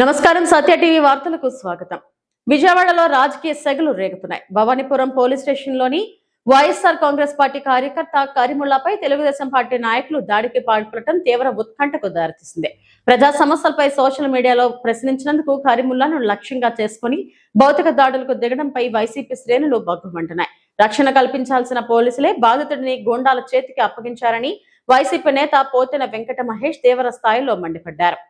నమస్కారం. సత్య టీవీ వార్తలకు స్వాగతం. విజయవాడలో రాజకీయ సెగలు రేగుతున్నాయి. భవానీపురం పోలీస్ స్టేషన్ లోని వైఎస్ఆర్ కాంగ్రెస్ పార్టీ కార్యకర్త కరీముల్లాపై తెలుగుదేశం పార్టీ నాయకులు దాడికి పాల్పడటం తీవ్ర ఉత్కంఠకు దారితీసింది. ప్రజా సమస్యలపై సోషల్ మీడియాలో ప్రశ్నించినందుకు కరీముల్లాను లక్ష్యంగా చేసుకుని భౌతిక దాడులకు దిగడంపై వైసీపీ శ్రేణులు బగ్గుమంటున్నాయి. రక్షణ కల్పించాల్సిన పోలీసులే బాధితుడిని గూండాల చేతికి అప్పగించారని వైసీపీ నేత పోతెన వెంకట మహేష్ తీవ్ర స్థాయిలో మండిపడ్డారు.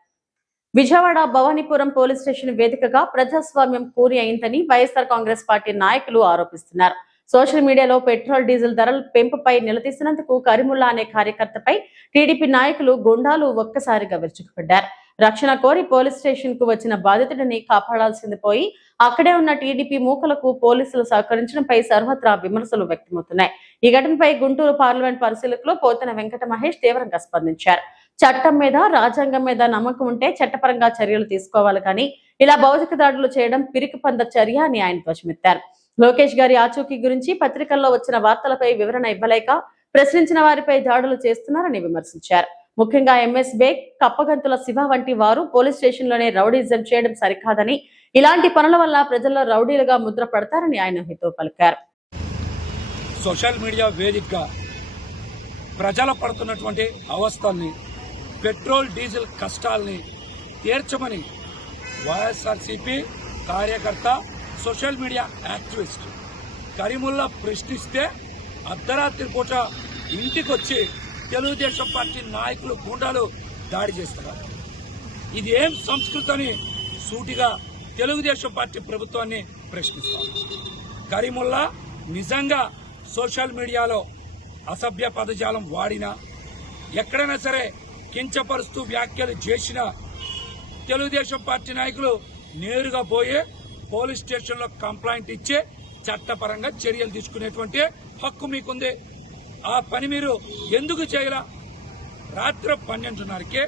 విజయవాడ భవానీపురం పోలీస్ స్టేషన్ వేదికగా ప్రజాస్వామ్యం కూని అయిందని వైఎస్ఆర్ కాంగ్రెస్ పార్టీ నాయకులు ఆరోపిస్తున్నారు. సోషల్ మీడియాలో పెట్రోల్ డీజిల్ ధరల పెంపుపై నిలదీసినందుకు కరీముల్లా అనే కార్యకర్తపై టీడీపీ నాయకులు గుండాలు ఒక్కసారిగా విరుచుకుపడ్డారు. రక్షణ కోరి పోలీస్ స్టేషన్ కు వచ్చిన బాధితుడిని కాపాడాల్సింది పోయి అక్కడే ఉన్న టీడీపీ మూకలకు పోలీసులు సహకరించడంపై సర్వత్రా విమర్శలు వ్యక్తమవుతున్నాయి. ఈ ఘటనపై గుంటూరు పార్లమెంట్ పరిశీలకులు పోతెన వెంకట మహేష్ తీవ్రంగా స్పందించారు. చట్టం మీద రాజ్యాంగం మీద నమ్మకం ఉంటే చట్టపరంగా చర్యలు తీసుకోవాలి కానీ ఇలా భౌతిక దాడులు చేయడం పిరికి పంద చర్య అని ఆయన ధ్వజమెత్తారు. లోకేష్ గారి ఆచూకీ గురించి పత్రికల్లో వచ్చిన వార్తలపై వివరణ ఇవ్వలేక ప్రశ్నించిన వారిపై దాడులు చేస్తున్నారని విమర్శించారు. ముఖ్యంగా ఎంఎస్ బేగ్, కప్పగంతుల శివ వంటి వారు పోలీస్ స్టేషన్ లోనే రౌడీజం చేయడం సరికాదని, ఇలాంటి పనుల వల్ల ప్రజల్లో రౌడీలుగా ముద్ర పడతారని ఆయన హితవు పలికారు. సోషల్ మీడియా వేదికగా ప్రజలు పడుతున్నటువంటి అవస్థల్ని, పెట్రోల్ డీజిల్ కష్టాల్ని తీర్చమని వైఎస్ఆర్సీపీ కార్యకర్త, సోషల్ మీడియా యాక్టివిస్ట్ కరీముల్లా ప్రశ్నిస్తే అర్ధరాత్రి పూట ఇంటికొచ్చి తెలుగుదేశం పార్టీ నాయకులు గూండాలు దాడి చేస్తున్నారు. ఇది ఏం సంస్కృతి అని సూటిగా తెలుగుదేశం పార్టీ ప్రభుత్వాన్ని ప్రశ్నిస్తారు. కరీముల్లా నిజంగా సోషల్ మీడియాలో అసభ్య పదజాలం వాడినా, ఎక్కడైనా సరే కించపరుస్తూ వ్యాఖ్యలు చేసినా తెలుగుదేశం పార్టీ నాయకులు నేరుగా పోయి పోలీస్ స్టేషన్లో కంప్లైంట్ ఇచ్చి చట్టపరంగా చర్యలు తీసుకునేటువంటి హక్కు మీకుంది. ఆ పని మీరు ఎందుకు చేయలా? రాత్రి 12:30కే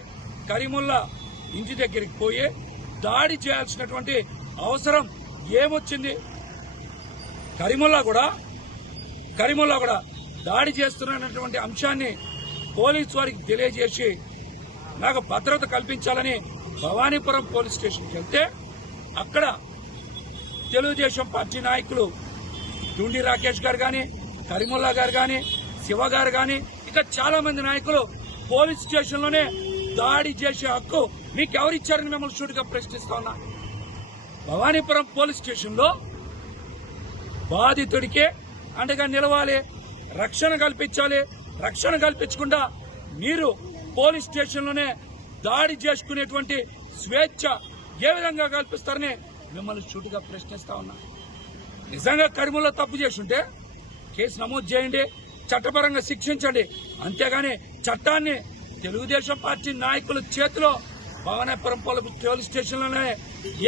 కరీముల్లా ఇంటి దగ్గరికి పోయి దాడి చేయాల్సినటువంటి అవసరం ఏమొచ్చింది? కరీముల్లా కూడా దాడి చేస్తున్నటువంటి అంశాన్ని పోలీసు వారికి తెలియజేసి నాకు భద్రత కల్పించాలని భవానీపురం పోలీస్ స్టేషన్కి వెళ్తే అక్కడ తెలుగుదేశం పార్టీ నాయకులు డుండి రాకేష్ గారు కానీ, కరీముల్లా గారు కానీ, శివ గారు కానీ, ఇంకా చాలా మంది నాయకులు పోలీస్ స్టేషన్లోనే దాడి చేసే హక్కు మీకు ఎవరిచ్చారని మిమ్మల్ని సూటిగా ప్రశ్నిస్తా ఉన్నా. భవానీపురం పోలీస్ స్టేషన్లో బాధితుడికే అండగా నిలవాలి, రక్షణ కల్పించాలి. రక్షణ కల్పించకుండా మీరు పోలీస్ స్టేషన్లోనే దాడి చేసుకునేటువంటి స్వేచ్ఛ ఏ విధంగా కల్పిస్తారని మిమ్మల్ని సూటిగా ప్రశ్నిస్తా ఉన్నా. నిజంగా కరీముల్లా తప్పు చేస్తుంటే కేసు నమోదు చేయండి, చట్టపరంగా శిక్షించండి. అంతేగాని చట్టాన్ని తెలుగుదేశం పార్టీ నాయకుల చేతిలో భవానీపురం పోలీస్ స్టేషన్లోనే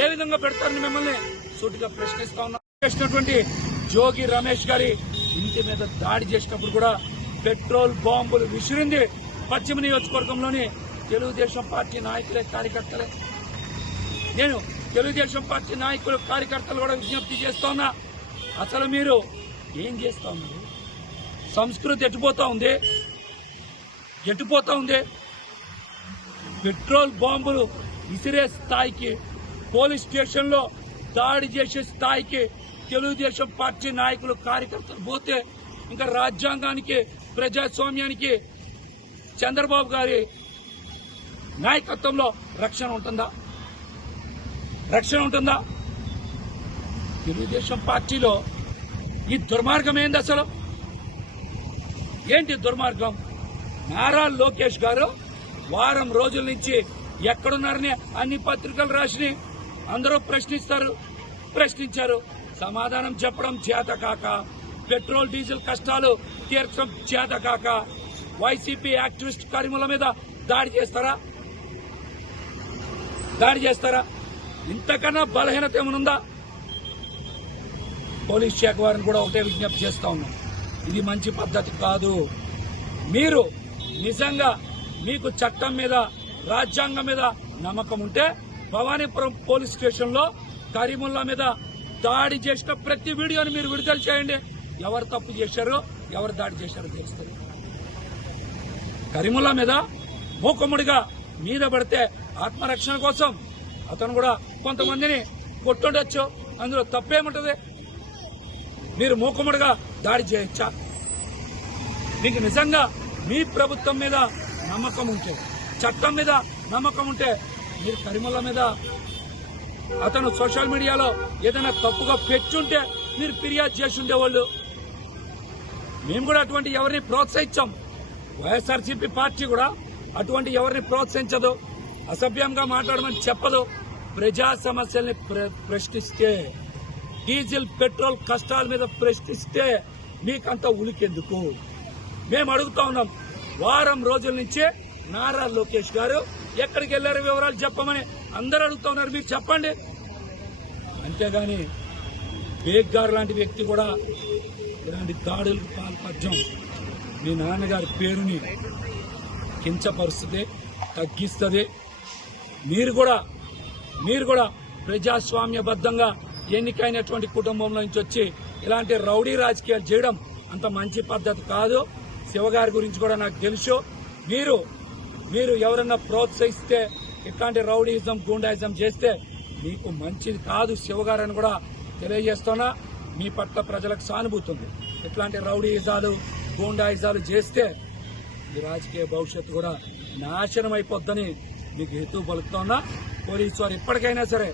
ఏ విధంగా పెడతారని మిమ్మల్ని సూటిగా ప్రశ్నిస్తా ఉన్నా. చేసినటువంటి జోగి రమేష్ గారి ఇంటి మీద దాడి చేసినప్పుడు కూడా పెట్రోల్ బాంబులు విసిరింది పశ్చిమ నియోజకవర్గంలోని తెలుగుదేశం పార్టీ నాయకులే, కార్యకర్తలే. నేను తెలుగుదేశం పార్టీ నాయకులు, కార్యకర్తలు కూడా విజ్ఞప్తి చేస్తా ఉన్నా, అసలు మీరు ఏం చేస్తా ఉన్నారు? సంస్కృతి ఎటుపోతా ఉంది? పెట్రోల్ బాంబులు విసిరే స్థాయికి, పోలీస్ స్టేషన్లో దాడి చేసే స్థాయికి తెలుగుదేశం పార్టీ నాయకులు, కార్యకర్తలు పోతే ఇంకా రాజ్యాంగానికి, ప్రజాస్వామ్యానికి చంద్రబాబు గారి నాయకత్వంలో రక్షణ ఉంటుందా? తెలుగుదేశం పార్టీలో ఈ దుర్మార్గం ఏంది? అసలు ఏంటి దుర్మార్గం? నారా లోకేష్ గారు వారం రోజుల నుంచి ఎక్కడున్నారని అన్ని పత్రికలు రాసి అందరూ ప్రశ్నించారు. సమాధానం చెప్పడం చేతకాక, పెట్రోల్ డీజిల్ కష్టాలు తీర్చడం చేతకాక వైసీపీ యాక్టివిస్ట్ కరీముల్లా మీద దాడి చేస్తారా? ఇంతకన్నా బలహీనత ఏమనుందా? పోలీస్ శాఖ వారిని కూడా ఒకటే విజ్ఞప్తి చేస్తా ఉన్నాం, ఇది మంచి పద్ధతి కాదు. మీరు నిజంగా మీకు చట్టం మీద, రాజ్యాంగం మీద నమ్మకం ఉంటే భవానీపురం పోలీస్ స్టేషన్లో కరీముల్లా మీద దాడి చేసిన ప్రతి వీడియోని మీరు విడుదల చేయండి. ఎవరు తప్పు చేశారో, ఎవరు దాడి చేశారో తెలుస్తుంది. కరీముల్లా మీద మూకుమ్మడిగా మీద పడితే ఆత్మరక్షణ కోసం అతను కూడా కొంతమందిని కొట్టుండొచ్చు, అందులో తప్పేముంటది? మీరు మూకుమ్మడిగా దాడి చేయొచ్చా? మీకు నిజంగా మీ ప్రభుత్వం మీద నమ్మకం ఉంటే, చట్టం మీద నమ్మకం ఉంటే, మీరు కరీముల్లా మీద అతను సోషల్ మీడియాలో ఏదైనా తప్పుగా పెట్టుంటే మీరు ఫిర్యాదు చేసి ఉండేవాళ్ళు. మేము కూడా అటువంటి ఎవరిని ప్రోత్సహించాం. వైఎస్ఆర్సీపీ పార్టీ కూడా అటువంటి ఎవరిని ప్రోత్సహించదు, అసభ్యంగా మాట్లాడమని చెప్పదు. ప్రజా సమస్యల్ని ప్రశ్నిస్తే, డీజిల్ పెట్రోల్ కష్టాల మీద ప్రశ్నిస్తే మీకంత ఉలికెందుకు? మేము అడుగుతా ఉన్నాం. వారం రోజుల నుంచే నారా లోకేష్ గారు ఎక్కడికి వెళ్లారు వివరాలు చెప్పమని అందరూ అడుగుతా ఉన్నారు. మీరు చెప్పండి. అంతేగాని బేగ్ గారు లాంటి వ్యక్తి కూడా ఇలాంటి దాడులకు పాల్పడడం మీ నాన్నగారి పేరుని కించపరుస్తుంది, తగ్గిస్తుంది. మీరు కూడా ప్రజాస్వామ్యబద్ధంగా ఎన్నికైనటువంటి కుటుంబంలో నుంచి వచ్చి ఇలాంటి రౌడీ రాజకీయాలు చేయడం అంత మంచి పద్ధతి కాదు. శివగారి గురించి కూడా నాకు తెలుసు. మీరు ఎవరన్నా ప్రోత్సహిస్తే, ఇట్లాంటి రౌడీయిజం గూండాయిజం చేస్తే మీకు మంచిది కాదు శివగారని కూడా తెలియజేస్తున్నా. మీ పట్ల ప్రజలకు సానుభూతి ఉంది. ఇట్లాంటి రౌడీయిజాలు గూండాయిజాలు చేస్తే ఈ రాజకీయ భవిష్యత్తు కూడా నాశనం అయిపోద్దని మీకు హేతు పలుకుతున్నా. పోలీసు వారు ఇప్పటికైనా సరే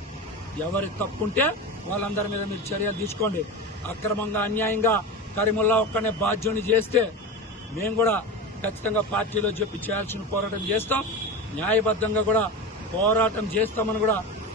ఎవరి తప్పుంటే వాళ్ళందరి మీద మీరు చర్యలు తీసుకోండి. అక్రమంగా అన్యాయంగా కరీముల్లా ఒక్కనే బాధ్యుని చేస్తే మేము కూడా ఖచ్చితంగా పార్టీలో చెప్పి చేయాల్సిన పోరాటం చేస్తాం. న్యాయబద్ధంగా కూడా పోరాటం చేస్తామని కూడా